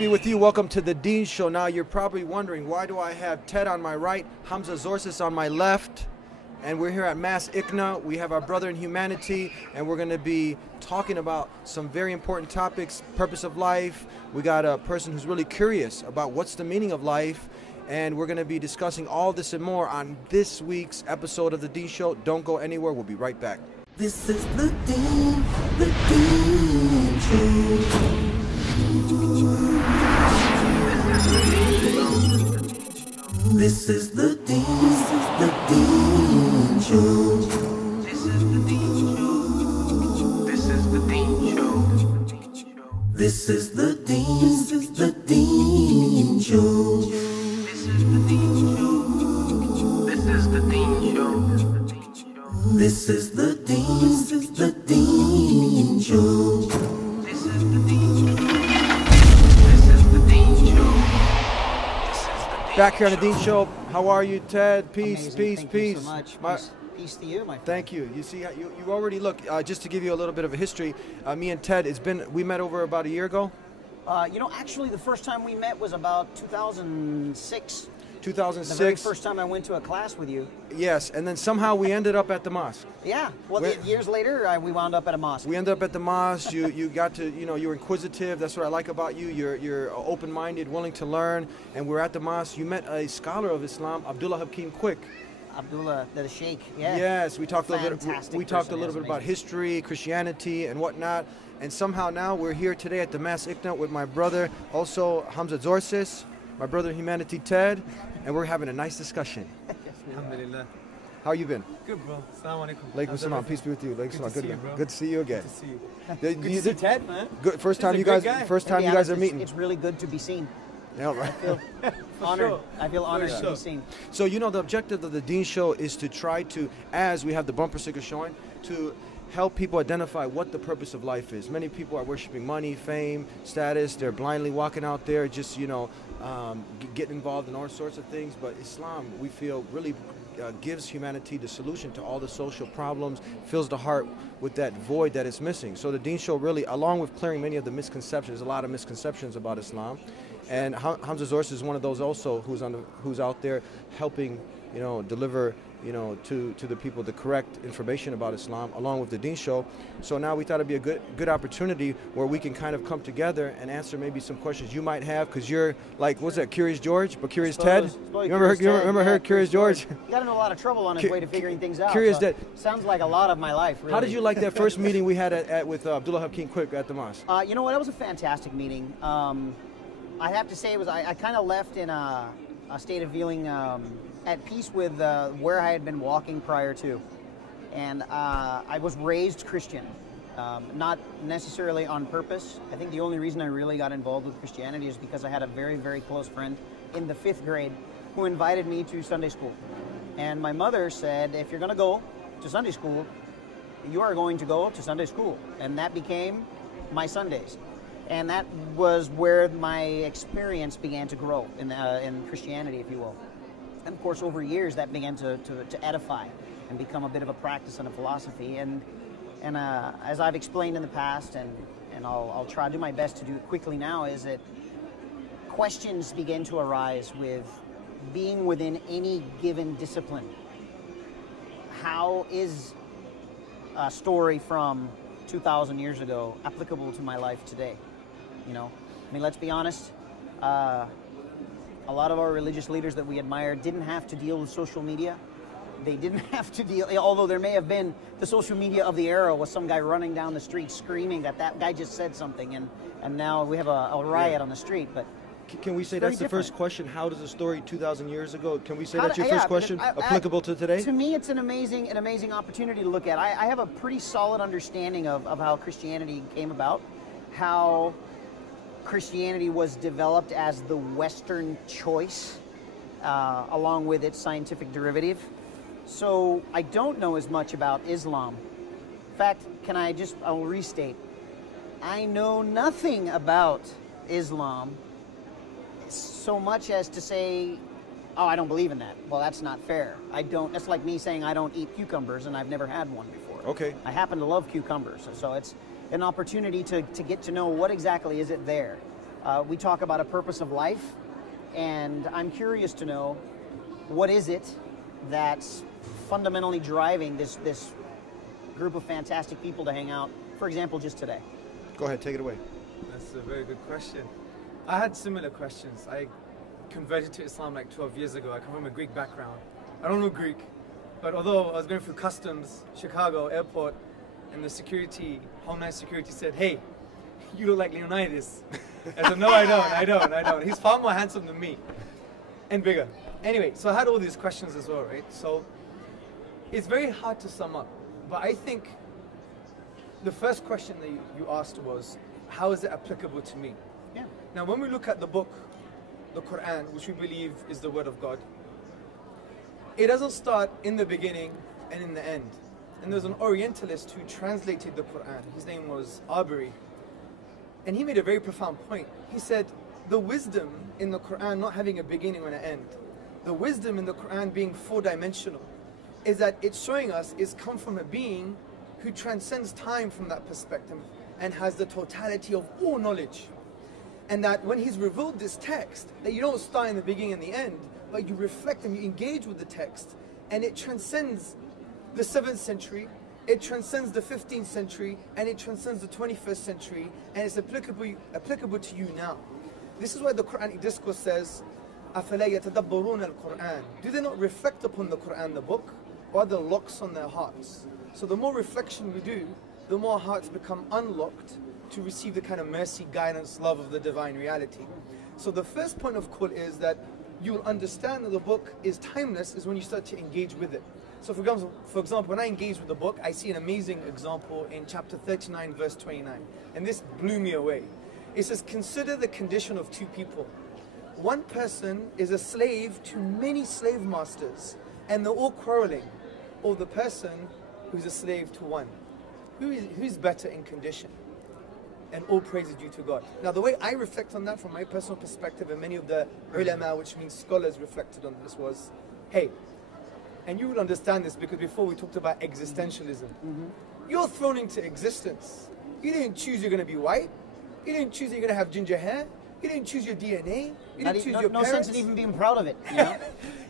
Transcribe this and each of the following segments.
be with you. Welcome to the Dean Show. Now you're probably wondering, why do I have Ted on my right, Hamza Zorsis on my left, and we're here at Mass ICNA. We have our brother in humanity, and we're going to be talking about some very important topics, purpose of life. We got a person who's really curious about what's the meaning of life, and we're going to be discussing all this and more on this week's episode of the Dean Show. Don't go anywhere. We'll be right back. This is the Dean Show. This is the Dean Show. This is the Dean Show. This is the Dean Show. This is the Dean Show. This is the Dean Show. This is the Dean Show. This is the Dean Show. This is the Dean Show. This is the Dean Show. Back here on the Dean Show. How are you, Ted? Peace, Amazing. peace, Thank peace. you so much. My- Peace to you, my friend. Thank you. You see, you already look. Just to give you a little bit of a history, me and Ted, we met over about a year ago. Actually, the first time we met was about 2006. 2006. The very first time I went to a class with you. Yes, and then somehow we ended up at the mosque. Yeah. Well, years later, we wound up at a mosque. We ended up at the mosque. You got to, you're inquisitive. That's what I like about you. You're open-minded, willing to learn. And we're at the mosque. You met a scholar of Islam, Abdullah Hakim Quick. Abdullah, the Sheikh. Yeah. Yes, we talked a little bit. Fantastic We talked a person, little bit yes, about amazing. history, Christianity, and whatnot. And somehow now we're here today at the Mass ICNA with my brother, also Hamza Zorsis, my brother in humanity, Ted, and we're having a nice discussion. Alhamdulillah. How you been? Good, bro. Assalamu alaikum. Alaikum How's salam. everything? Peace be with you. Alaikum salam. to see you, bro. Good to see you again. Good to see you. Good Good to see Ted, man. Good. First He's time a you great guys. guy. First To time be you guys honest, are meeting. It's really good to be seen. Yeah, right. Honored. sure. I feel honored For to sure. be seen. So the objective of the Dean Show is to try to, as we have the bumper sticker showing, to help people identify what the purpose of life is. Many people are worshiping money, fame, status. They're blindly walking out there, just getting involved in all sorts of things. But Islam, we feel, really gives humanity the solution to all the social problems, fills the heart with that void that is missing. So the Dean Show really, along with clearing many of the misconceptions, a lot of misconceptions about Islam. And Hamza Zorsis is one of those also who's out there helping, deliver, to the people the correct information about Islam, along with the Dean Show. So now we thought it'd be a good opportunity where we can kind of come together and answer maybe some questions you might have, because you're like, what's that, Curious George, but Curious Ted? You remember her, Curious George? He got into a lot of trouble on his way to figuring things out. Curious so Ted. Sounds like a lot of my life, really. How did you like that first meeting we had with Abdullah Hakim Quick at the mosque? You know what? It was a fantastic meeting. I have to say, I kind of left in a state of feeling at peace with where I had been walking prior to. And I was raised Christian, not necessarily on purpose. I think the only reason I really got involved with Christianity is because I had a very, very close friend in the 5th grade who invited me to Sunday school. And my mother said, if you're going to go to Sunday school, you are going to go to Sunday school. And that became my Sundays. And that was where my experience began to grow in Christianity, if you will. And of course, over years, that began to edify and become a bit of a practice and a philosophy. And as I've explained in the past, and I'll try to do my best to do it quickly now, is that questions begin to arise with being within any given discipline. How is a story from 2,000 years ago applicable to my life today? Let's be honest. A lot of our religious leaders that we admire didn't have to deal with social media. They didn't have to deal, although there may have been the social media of the era was some guy running down the street screaming that guy just said something, and now we have a riot on the street. But can we say very that's the different. first question? How does a story 2,000 years ago? Can we say How that's do- your first yeah, question, because applicable to today? To me, it's an amazing opportunity to look at. I have a pretty solid understanding of how Christianity came about, how Christianity was developed as the Western choice, along with its scientific derivative. So I don't know as much about Islam. In fact, I'll restate. I know nothing about Islam so much as to say, oh, I don't believe in that. Well, that's not fair. That's like me saying I don't eat cucumbers and I've never had one before. Okay. I happen to love cucumbers, so it's an opportunity to get to know what exactly is it there. We talk about a purpose of life, and I'm curious to know, what is it that's fundamentally driving this group of fantastic people to hang out, for example, just today? Go ahead, take it away. That's a very good question. I had similar questions. I converted to Islam like 12 years ago. I come from a Greek background. I don't know Greek, but although I was going through customs, Chicago airport, and the security, Homeland Security said, "Hey, you look like Leonidas." I said, "No, I don't. He's far more handsome than me, and bigger." Anyway, so I had all these questions as well, right? So it's very hard to sum up, but I think the first question that you asked was, how is it applicable to me? Yeah. Now, when we look at the book, the Quran, which we believe is the word of God, it doesn't start in the beginning and in the end. And there's an Orientalist who translated the Quran. His name was Abari. And he made a very profound point. He said, the wisdom in the Quran not having a beginning and an end, the wisdom in the Quran being four-dimensional, is that it's showing us it's come from a being who transcends time from that perspective and has the totality of all knowledge. And that when he's revealed this text, that you don't start in the beginning and the end, but you reflect and you engage with the text, and it transcends the 7th century, it transcends the 15th century, and it transcends the 21st century, and it's applicable to you now. This is why the Quranic discourse says, أَفَلَا يَتَدَبَّرُونَ الْقُرْآنِ. Do they not reflect upon the Quran, the book, or are there locks on their hearts? So the more reflection we do, the more hearts become unlocked to receive the kind of mercy, guidance, love of the divine reality. So the first point of call is that you'll understand that the book is timeless is when you start to engage with it. So for example, when I engage with the book, I see an amazing example in chapter 39, verse 29. And this blew me away. It says, consider the condition of two people. One person is a slave to many slave masters, and they're all quarreling. Or the person who's a slave to one. Who's better in condition? And all praise is due to God. Now the way I reflect on that from my personal perspective, and many of the ulama, which means scholars, reflected on this was, hey, and you will understand this because before we talked about existentialism. You're thrown into existence. You didn't choose you're going to be white. You didn't choose you're going to have ginger hair. You didn't choose your DNA. You didn't choose your no parents. sense in even being proud of it. You know?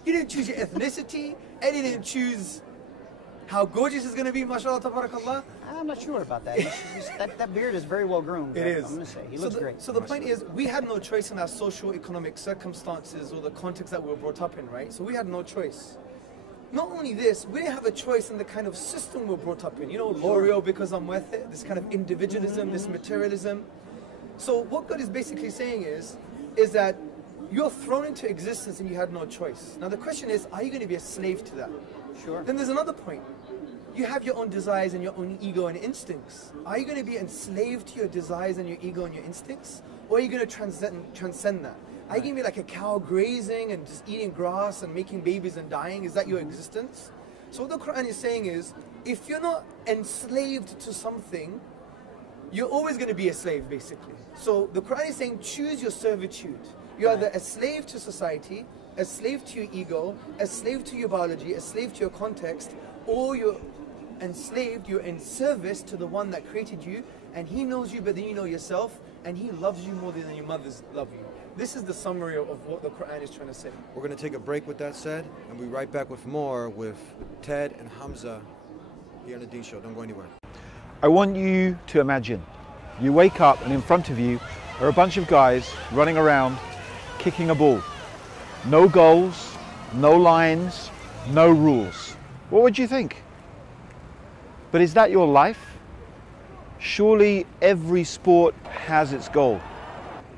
You didn't choose your ethnicity. And you didn't choose how gorgeous it's going to be, mashallah, tabarakallah. I'm not sure about that. That beard is very well groomed. It is. I'm going to say. He looks great. So the point is, we had no choice in our social economic circumstances or the context that we were brought up in, right? So we had no choice. Not only this, we didn't have a choice in the kind of system we were brought up in. You know, L'Oreal because I'm worth it, this kind of individualism, this materialism. So what God is basically saying is that you're thrown into existence and you had no choice. Now the question is, are you going to be a slave to that? Sure. Then there's another point. You have your own desires and your own ego and instincts. Are you going to be enslaved to your desires and your ego and your instincts? Or are you going to transcend that? Are you going to be like a cow grazing and just eating grass and making babies and dying? Is that your existence? So what the Quran is saying is, if you're not enslaved to something, you're always going to be a slave, basically. So the Quran is saying, choose your servitude. You're either a slave to society, a slave to your ego, a slave to your biology, a slave to your context, or you're enslaved, you're in service to the one that created you, and he knows you better than you know yourself, and he loves you more than your mothers love you. This is the summary of what the Quran is trying to say. We're going to take a break with that said, and we'll be right back with more with Ted and Hamza here on the Deen Show. Don't go anywhere. I want you to imagine you wake up and in front of you are a bunch of guys running around kicking a ball. No goals, no lines, no rules. What would you think? But is that your life? Surely every sport has its goal.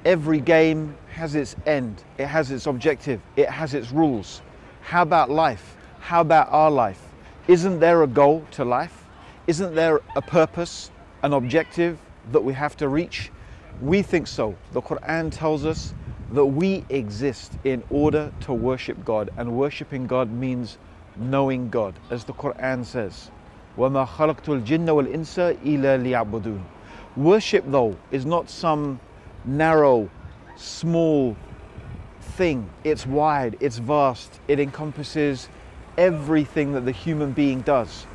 Every game has its end. It has its objective. It has its rules. How about life? How about our life? Isn't there a goal to life? Isn't there a purpose, an objective that we have to reach? We think so. The Quran tells us that we exist in order to worship God, and worshiping God means knowing God, as the Quran says. وَمَا خَلَقْتُ الْجِنَّ وَالْإِنسَ إِلَّا لِيَعْبُدُونَ. Worship, though, is not some narrow, small thing. It's wide, it's vast. It encompasses everything that the human being does.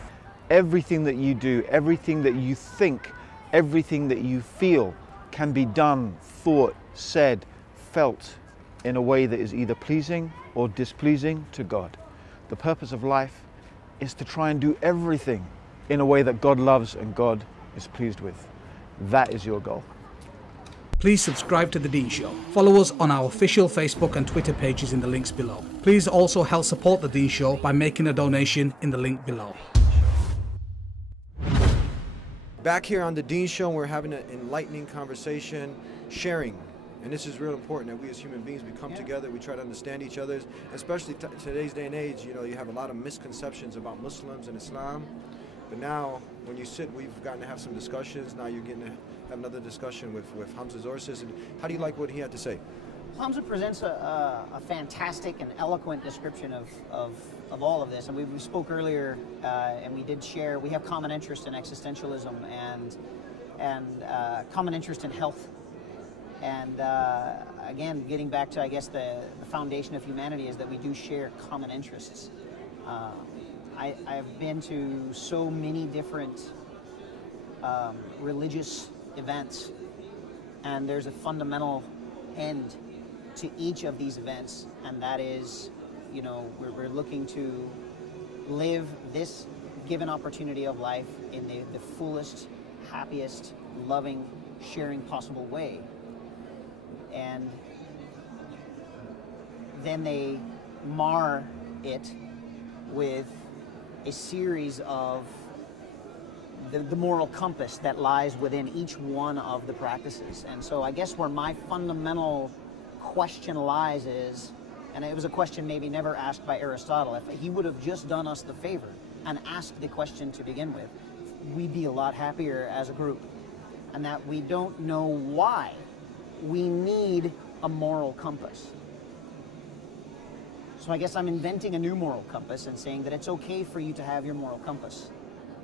Everything that you do, everything that you think, everything that you feel can be done, thought, said, felt in a way that is either pleasing or displeasing to God. The purpose of life is to try and do everything in a way that God loves and God is pleased with. That is your goal. Please subscribe to The Dean Show. Follow us on our official Facebook and Twitter pages in the links below. Please also help support The Dean Show by making a donation in the link below. Back here on The Dean Show, we're having an enlightening conversation, sharing. And this is real important that we as human beings, we come together, we try to understand each other, especially today's day and age. You know, you have a lot of misconceptions about Muslims and Islam. But now, when you sit, we've gotten to have some discussions. Now you're getting to have another discussion with Hamza Zorsis. And how do you like what he had to say? Hamza presents a fantastic and eloquent description of all of this. And we spoke earlier, and we did share, we have common interest in existentialism and common interest in health. And again, getting back to, I guess, the foundation of humanity is that we do share common interests. I've been to so many different religious events, and there's a fundamental end to each of these events, and that is, you know, we're looking to live this given opportunity of life in the fullest, happiest, loving, sharing possible way. And then they mar it with a series of the moral compass that lies within each one of the practices. And so I guess where my fundamental question lies is, and it was a question maybe never asked by Aristotle, if he would have just done us the favor and asked the question to begin with, we'd be a lot happier as a group. And that we don't know why we need a moral compass. So I guess I'm inventing a new moral compass and saying that it's okay for you to have your moral compass.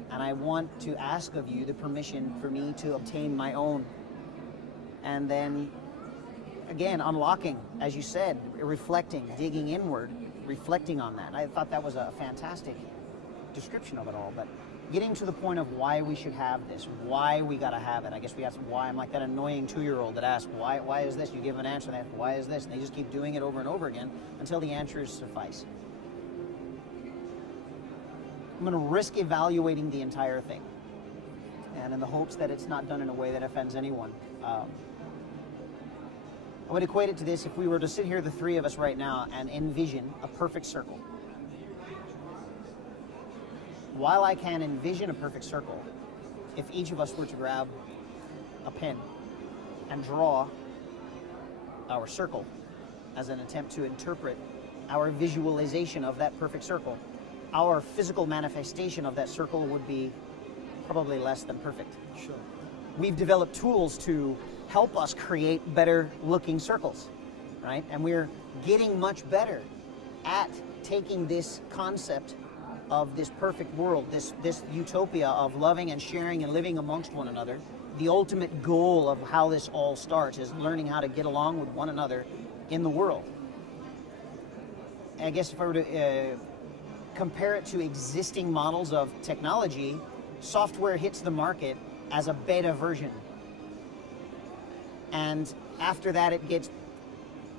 And I want to ask of you the permission for me to obtain my own. And then, again, unlocking, as you said, reflecting, digging inward, reflecting on that. I thought that was a fantastic description of it all. But getting to the point of why we should have this, why we gotta have it. I guess we have some why. I'm like that annoying 2-year-old that asks, why is this? You give an answer, and why is this? And they just keep doing it over and over again until the answers suffice. I'm gonna risk evaluating the entire thing, and in the hopes that it's not done in a way that offends anyone. I would equate it to this: if we were to sit here, the three of us right now, and envision a perfect circle. While I can envision a perfect circle, if each of us were to grab a pen and draw our circle as an attempt to interpret our visualization of that perfect circle, our physical manifestation of that circle would be probably less than perfect. Sure. We've developed tools to help us create better looking circles, right? And we're getting much better at taking this concept of this perfect world, this utopia of loving and sharing and living amongst one another. The ultimate goal of how this all starts is learning how to get along with one another in the world. And I guess if I were to compare it to existing models of technology, software hits the market as a beta version. And after that, it gets,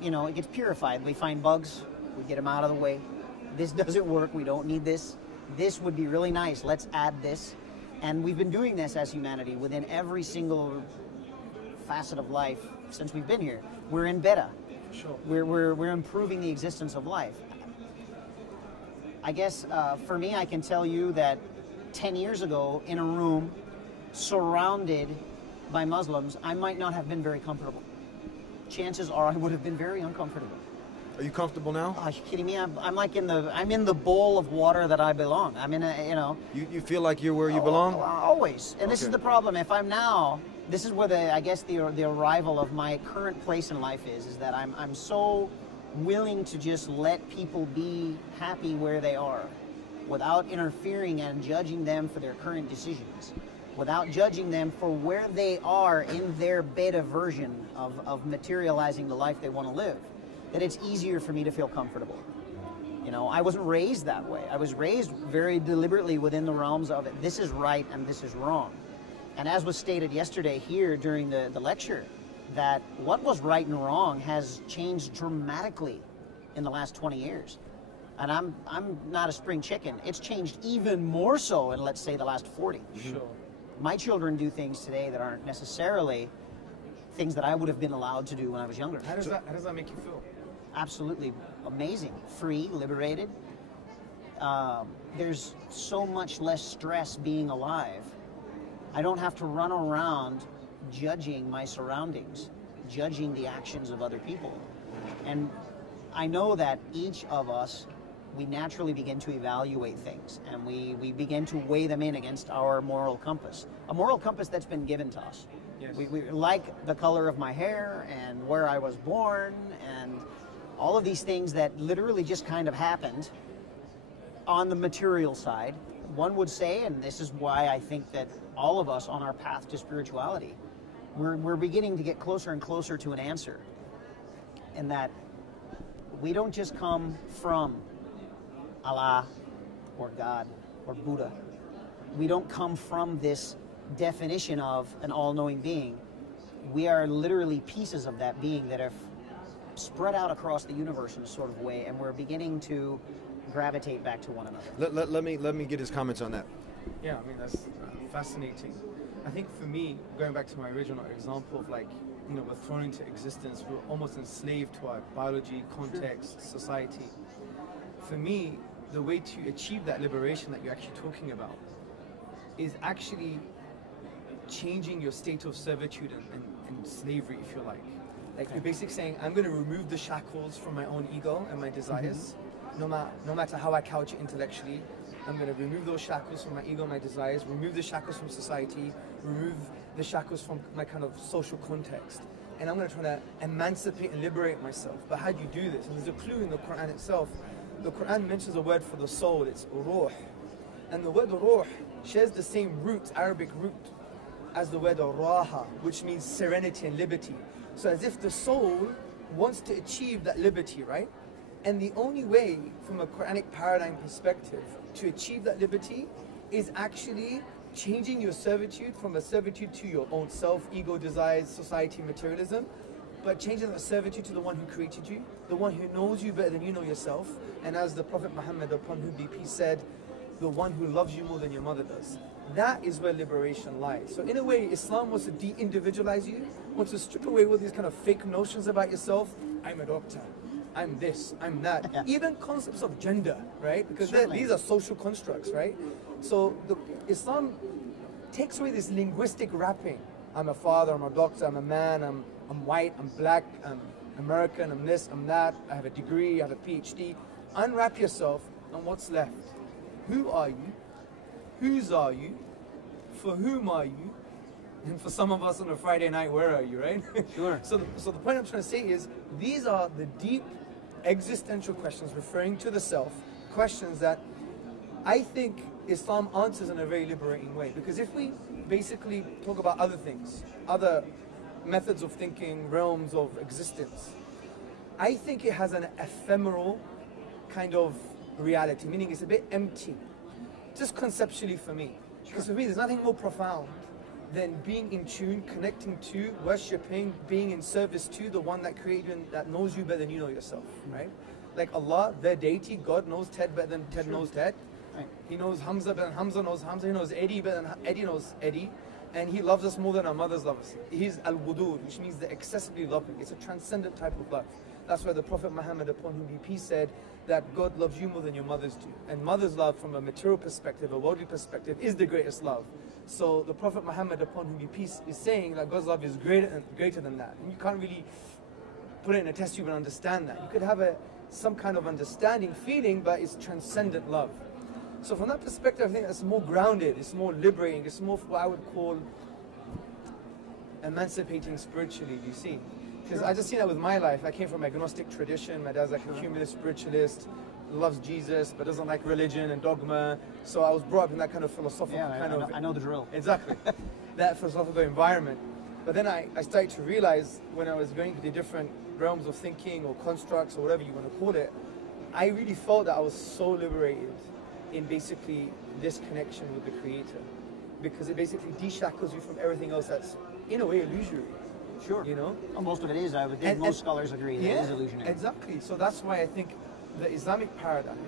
you know, it gets purified. We find bugs, we get them out of the way. This doesn't work, we don't need this. This would be really nice, let's add this. And we've been doing this as humanity within every single facet of life since we've been here. We're in beta. Sure. We're improving the existence of life. I guess for me, I can tell you that 10 years ago, in a room surrounded by Muslims, I might not have been very comfortable. Chances are I would have been very uncomfortable. Are you comfortable now? Are you kidding me? I'm like I'm in the bowl of water that I belong. I'm in a, you know. You feel like you're where you belong? Always. And this is Okay. the problem. If I'm now, this is where I guess the arrival of my current place in life is that I'm so willing to just let people be happy where they are without interfering and judging them for their current decisions, without judging them for where they are in their beta version of materializing the life they want to live, that it's easier for me to feel comfortable. You know, I wasn't raised that way. I was raised very deliberately within the realms of it. This is right and this is wrong. And as was stated yesterday here during the lecture, that what was right and wrong has changed dramatically in the last 20 years. And I'm not a spring chicken. It's changed even more so in, let's say, the last 40. Sure. My children do things today that aren't necessarily things that I would have been allowed to do when I was younger. How does that make you feel? Absolutely amazing. Free, liberated. There's so much less stress being alive. I don't have to run around judging my surroundings, judging the actions of other people. And I know that each of us, we naturally begin to evaluate things, and we begin to weigh them in against our moral compass. A moral compass that's been given to us. Yes. We like the color of my hair and where I was born and all of these things that literally just kind of happened on the material side. One would say, and this is why I think that all of us on our path to spirituality, we're beginning to get closer and closer to an answer. And that we don't just come from Allah or God or Buddha. We don't come from this definition of an all-knowing being. We are literally pieces of that being that have spread out across the universe in a sort of way, and we're beginning to gravitate back to one another. Let me get his comments on that. Yeah, I mean, that's fascinating. I think for me, going back to my original example of like, you know, we're thrown into existence, we're almost enslaved to our biology, context, society. For me, the way to achieve that liberation that you're actually talking about is actually changing your state of servitude and slavery, if you like. Like you're basically saying, I'm going to remove the shackles from my own ego and my desires, no matter how I couch it intellectually. I'm going to remove those shackles from my ego and my desires, remove the shackles from society, remove the shackles from my kind of social context. And I'm going to try to emancipate and liberate myself. But how do you do this? And there's a clue in the Quran itself. The Quran mentions a word for the soul, it's ruh. And the word ruh shares the same root, Arabic root, as the word raha, which means serenity and liberty. So as if the soul wants to achieve that liberty, right? And the only way, from a Quranic paradigm perspective, to achieve that liberty is actually changing your servitude from a servitude to your own self, ego, desires, society, materialism, but changing that servitude to the one who created you, the one who knows you better than you know yourself. And as the Prophet Muhammad, upon whom be peace, said, the one who loves you more than your mother does. That is where liberation lies. So in a way, Islam wants to de-individualize you, wants to strip away all these kind of fake notions about yourself. I'm a doctor, I'm this, I'm that. Yeah. Even concepts of gender, right? Because Certainly. these are social constructs, right? So Islam takes away this linguistic wrapping. I'm a father, I'm a doctor, I'm a man, I'm white, I'm black, I'm American, I'm this, I'm that, I have a degree, I have a PhD. Unwrap yourself, and what's left? Who are you? Whose are you? For whom are you? And for some of us on a Friday night, where are you, right? Sure. So the point I'm trying to say is, these are the deep existential questions referring to the self, questions that I think Islam answers in a very liberating way. Because if we basically talk about other things, other methods of thinking, realms of existence, I think it has an ephemeral kind of reality, meaning it's a bit empty, just conceptually for me. Because for me, there's nothing more profound than being in tune, connecting to, worshipping, being in service to the one that created you and that knows you better than you know yourself, right? Like Allah, their deity, God knows Ted better than Ted knows Ted. Right. He knows Hamza better than Hamza knows Hamza. He knows Eddie better than Eddie knows Eddie. And he loves us more than our mothers love us. He's al-Wudur, which means the excessively loving. It's a transcendent type of love. That's why the Prophet Muhammad, upon whom be peace, said that God loves you more than your mothers do. And mother's love, from a material perspective, a worldly perspective, is the greatest love. So the Prophet Muhammad, upon whom be peace, is saying that God's love is greater than that. And you can't really put it in a test tube and understand that. You could have some kind of understanding, feeling, but it's transcendent love. So from that perspective, I think that's more grounded, it's more liberating, it's more what I would call emancipating spiritually, do you see? Because I just seen that with my life. I came from an agnostic tradition. My dad's like a humanist spiritualist, loves Jesus, but doesn't like religion and dogma. So I was brought up in that kind of philosophical I know the drill. Exactly. That philosophical environment. But then I started to realize when I was going to the different realms of thinking or constructs or whatever you want to call it, I really felt that I was so liberated in basically this connection with the Creator. Because it basically de-shackles you from everything else that's, in a way, illusory. Sure. You know? Well, most of it is. I would think most scholars agree that it is illusionary. Exactly. So that's why I think the Islamic paradigm,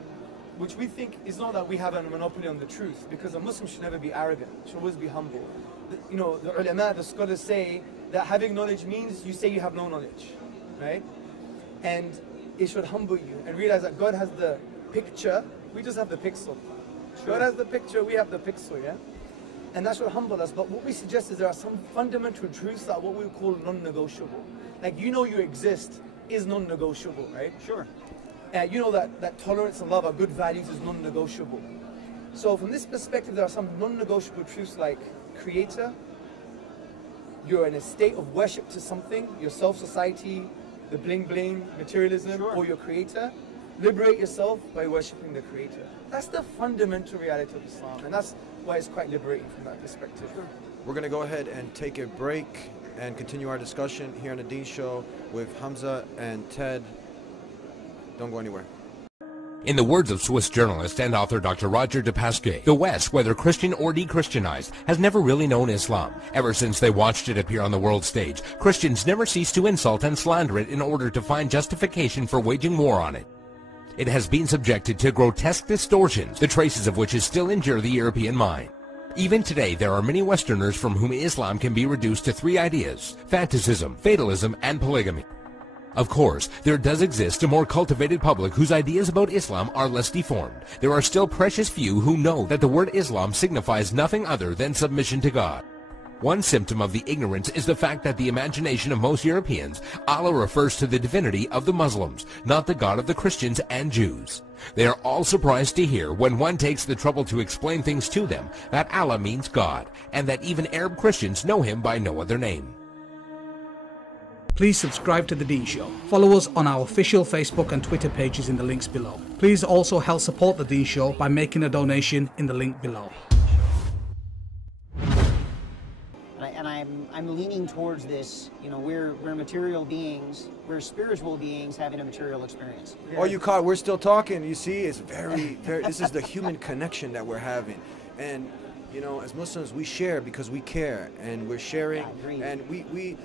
which we think is not that we have a monopoly on the truth, because a Muslim should never be arrogant, should always be humble. You know, the ulama, the scholars say that having knowledge means you say you have no knowledge, right? And it should humble you and realize that God has the picture, we just have the pixel. Sure. God has the picture, we have the pixel, yeah? And that should humble us. But what we suggest is there are some fundamental truths that what we call non-negotiable. Like, you know you exist is non-negotiable, right? Sure. You know that tolerance and love are good values is non-negotiable. So from this perspective, there are some non-negotiable truths like creator, you're in a state of worship to something, yourself, society, the bling-bling, materialism, Sure. or your creator. Liberate yourself by worshipping the creator. That's the fundamental reality of Islam, and that's why it's quite liberating from that perspective. Sure. We're going to go ahead and take a break and continue our discussion here on the Dean Show with Hamza and Ted. Don't go anywhere. In the words of Swiss journalist and author Dr. Roger de Pasquet, the West, whether Christian or de-Christianized, has never really known Islam. Ever since they watched it appear on the world stage, Christians never ceased to insult and slander it in order to find justification for waging war on it. It has been subjected to grotesque distortions, the traces of which still injure the European mind. Even today, there are many Westerners from whom Islam can be reduced to three ideas: fanaticism, fatalism, and polygamy. Of course, there does exist a more cultivated public whose ideas about Islam are less deformed. There are still precious few who know that the word Islam signifies nothing other than submission to God. One symptom of the ignorance is the fact that the imagination of most Europeans, Allah refers to the divinity of the Muslims, not the God of the Christians and Jews. They are all surprised to hear, when one takes the trouble to explain things to them, that Allah means God, and that even Arab Christians know him by no other name. Please subscribe to The Dean Show. Follow us on our official Facebook and Twitter pages in the links below. Please also help support The Dean Show by making a donation in the link below. And I'm leaning towards this. You know, we're material beings. We're spiritual beings having a material experience. Oh, you caught? We're still talking. You see, it's very. This is the human connection that we're having, and you know, as Muslims, we share because we care, and we're sharing. I agree. And we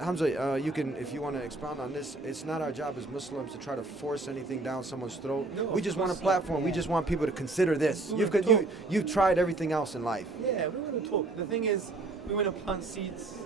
Hamza, you can, if you want to expound on this. It's not our job as Muslims to try to force anything down someone's throat. No, we just want a not. platform. Yeah. We just want people to consider this. We wanna talk. You've tried everything else in life. Yeah, we want to talk. The thing is, we want to plant seeds,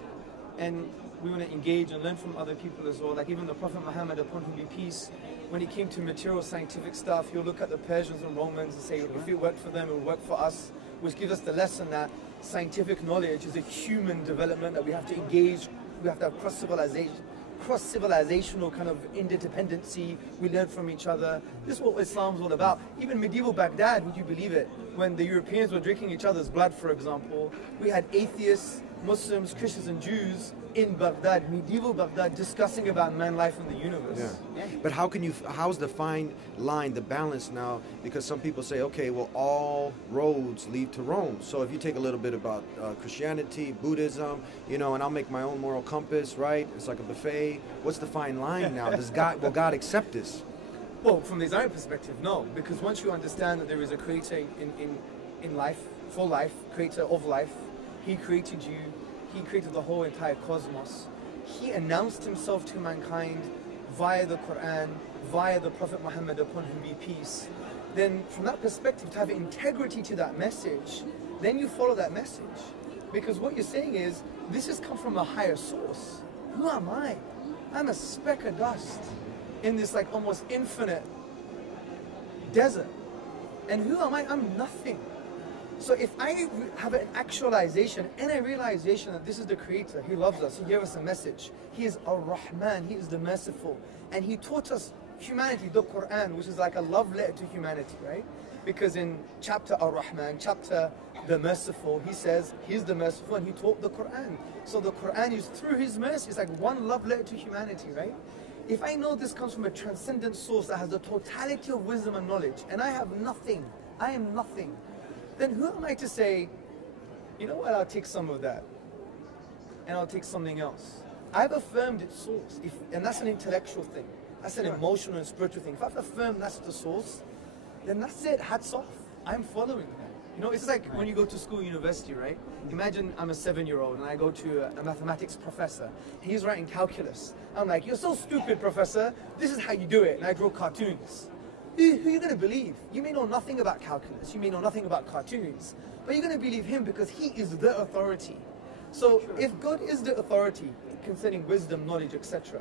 and we want to engage and learn from other people as well. Like even the Prophet Muhammad, upon whom be peace, when he came to material scientific stuff, he'll look at the Persians and Romans and say, if it worked for them, it would work for us, which gives us the lesson that scientific knowledge is a human development, that we have to engage, we have to have cross-civilizational kind of interdependency. We learn from each other. This is what Islam's all about. Even medieval Baghdad, would you believe it? When the Europeans were drinking each other's blood, for example, we had atheists, Muslims, Christians, and Jews in Baghdad, medieval Baghdad, discussing about man, life, and the universe. Yeah. But how's the fine line, the balance now? Because some people say, okay, well, all roads lead to Rome. So if you take a little bit about Christianity, Buddhism, you know, and I'll make my own moral compass, right? It's like a buffet. What's the fine line now? Will God accept this? Well, from the Islamic perspective, no. Because once you understand that there is a creator in life, for life, creator of life, he created you, he created the whole entire cosmos. He announced himself to mankind via the Quran, via the Prophet Muhammad, upon whom be peace. Then from that perspective, to have integrity to that message, then you follow that message. Because what you're saying is, this has come from a higher source. Who am I? I'm a speck of dust in this like almost infinite desert. And who am I? I'm nothing. So if I have an actualization and a realization that this is the Creator, He loves us, He gave us a message, He is Ar-Rahman, He is the merciful, and He taught us humanity, the Quran, which is like a love letter to humanity, right? Because in chapter Ar-Rahman, chapter the merciful, He says He's the merciful and He taught the Quran. So the Quran is through His mercy, it's like one love letter to humanity, right? If I know this comes from a transcendent source that has the totality of wisdom and knowledge, and I have nothing, I am nothing, then who am I to say, you know what, I'll take some of that, and I'll take something else. I've affirmed its source, and that's an intellectual thing. That's an emotional and spiritual thing. If I've affirmed that's the source, then that's it, hats off. I'm following that. You know, it's like when you go to school, university, right? Imagine I'm a 7-year-old and I go to a mathematics professor. He's writing calculus. I'm like, you're so stupid, professor. This is how you do it. And I draw cartoons. Who are you going to believe? You may know nothing about calculus. You may know nothing about cartoons. But you're going to believe him because he is the authority. So if God is the authority concerning wisdom, knowledge, etc.,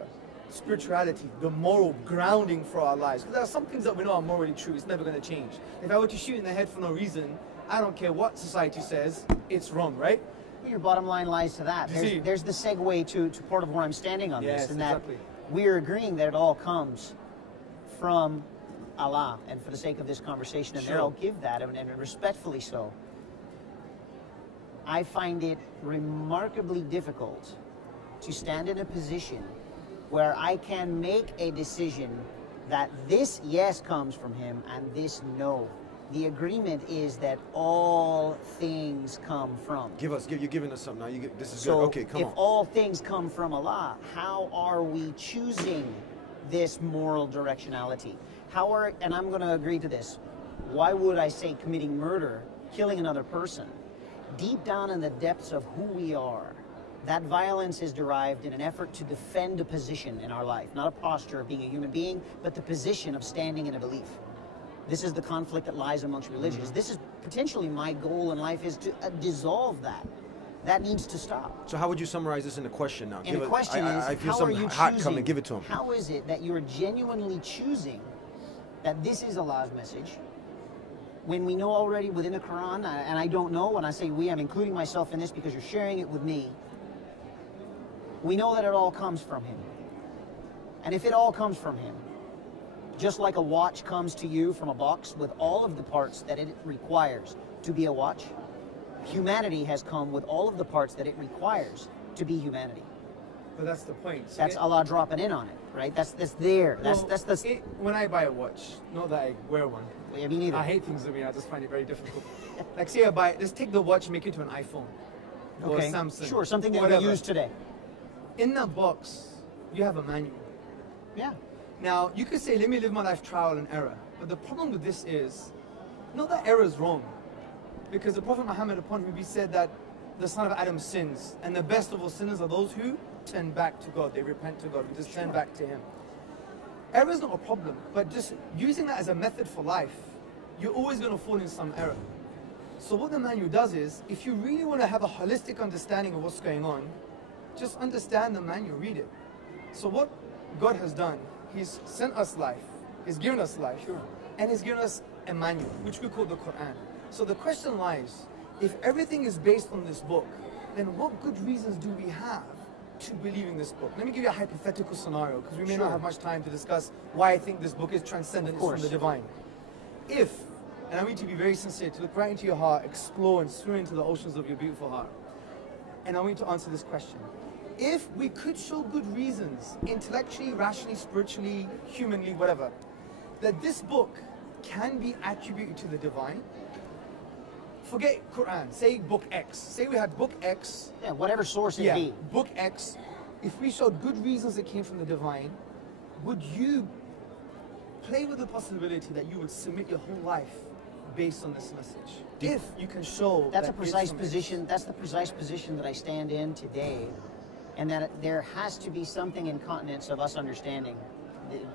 spirituality, the moral grounding for our lives, because there are some things that we know are morally true, it's never going to change. If I were to shoot in the head for no reason, I don't care what society says, it's wrong, right? Your bottom line lies to that. There's the segue to part of where I'm standing on this, and that we're agreeing that it all comes from Allah, and for the sake of this conversation, and there I'll give that, and respectfully so. I find it remarkably difficult to stand in a position where I can make a decision that this yes comes from him and this no. The agreement is that all things come from. You're giving us something now. This is so good. Okay, come on. If all things come from Allah, how are we choosing this moral directionality? And I'm going to agree to this. Why would I say committing murder, killing another person? Deep down in the depths of who we are, that violence is derived in an effort to defend a position in our life, not a posture of being a human being, but the position of standing in a belief. This is the conflict that lies amongst religions. This is potentially my goal in life, is to dissolve that. That needs to stop. So how would you summarize this in a question now? And the question is, I feel how something are you hot choosing, coming. Give it to him. How is it that you're genuinely choosing that this is Allah's message, when we know already within the Quran, and I don't know, when I say we, I'm including myself in this because you're sharing it with me, we know that it all comes from him. And if it all comes from him, just like a watch comes to you from a box with all of the parts that it requires to be a watch, humanity has come with all of the parts that it requires to be humanity. But that's the point. So that's Allah dropping in on it, right? That's there. When I buy a watch, not that I wear one. Yeah, me neither. I hate things that I just find it very difficult. Like say I buy, let's take the watch and make it to an iPhone. Or a Samsung. Sure, something that we use today. In that box, you have a manual. Yeah. Now, you could say, let me live my life trial and error. But the problem with this is, not that error is wrong. Because the Prophet Muhammad, upon whom he said that the son of Adam sins, and the best of all sinners are those who turn back to God. They repent to God, who just turn back to him. Error is not a problem, but just using that as a method for life, you're always going to fall in some error. So what the manual does is, if you really want to have a holistic understanding of what's going on, just understand the manual, read it. So what God has done, he's sent us life, he's given us life, and he's given us a manual, which we call the Quran. So the question lies, if everything is based on this book, then what good reasons do we have to believe in this book? Let me give you a hypothetical scenario, because we may not have much time to discuss why I think this book is transcendent, it's from the divine. If, and I want you to be very sincere, to look right into your heart, explore and swim into the oceans of your beautiful heart, and I want you to answer this question. If we could show good reasons, intellectually, rationally, spiritually, humanly, whatever, that this book can be attributed to the divine, forget Quran, say book X. Say we had book X. Yeah, whatever source it be. Book X. If we showed good reasons that came from the divine, would you play with the possibility that you would submit your whole life based on this message? If you can show that's a precise position. That's the precise position that I stand in today, and that there has to be something in continence of us understanding.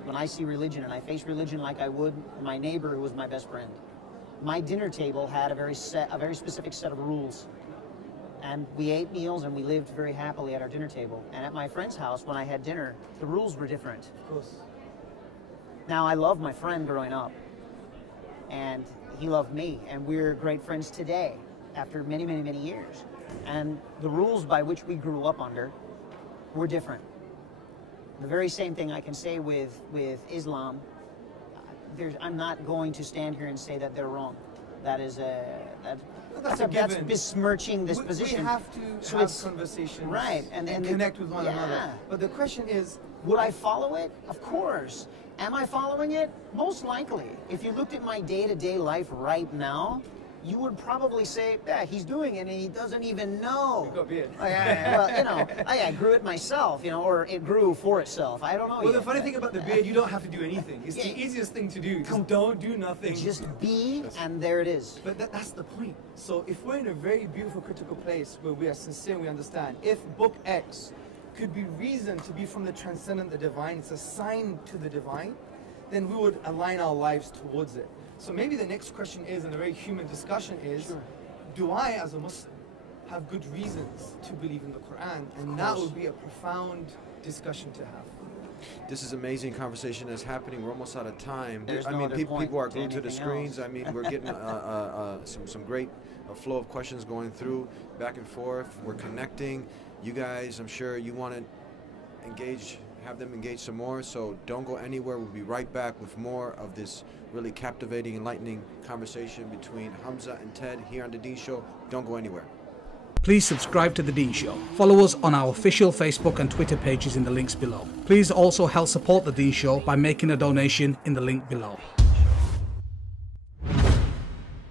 When I see religion, and I face religion like I would my neighbor who was my best friend. My dinner table had a very specific set of rules, and we ate meals and we lived very happily at our dinner table. And at my friend's house, when I had dinner, the rules were different. Of course. Now, I loved my friend growing up, and he loved me, and we're great friends today after many, many, many years. And the rules by which we grew up under were different. The very same thing I can say with Islam. I'm not going to stand here and say that they're wrong. That's besmirching this position. We have to have conversations, right, and connect with one another. But the question is, would I follow it? Of course. Am I following it? Most likely. If you looked at my day-to-day life right now, you would probably say, yeah, he's doing it and he doesn't even know. You've got a beard. Well, you know, I grew it myself, you know, or it grew for itself. I don't know. Well, yet, the funny but- thing about the beard, you don't have to do anything. It's the easiest thing to do. Just don't do nothing. Just be, and there it is. But that's the point. So if we're in a very beautiful, critical place where we are sincere and we understand, if book X could be reasoned to be from the transcendent, the divine, it's a sign to the divine, then we would align our lives towards it. So maybe the next question is, and a very human discussion is, do I, as a Muslim, have good reasons to believe in the Quran? And that would be a profound discussion to have. This is amazing conversation that's happening. We're almost out of time. There's I no mean, other people point are to glued to the anything screens. else. I mean, we're getting some great flow of questions going through, back and forth. We're connecting. You guys, I'm sure you want to engage, have them engage some more. So don't go anywhere. We'll be right back with more of this really captivating, enlightening conversation between Hamza and Ted here on The Dean Show. Don't go anywhere. Please subscribe to The Dean Show. Follow us on our official Facebook and Twitter pages in the links below. Please also help support The Dean Show by making a donation in the link below.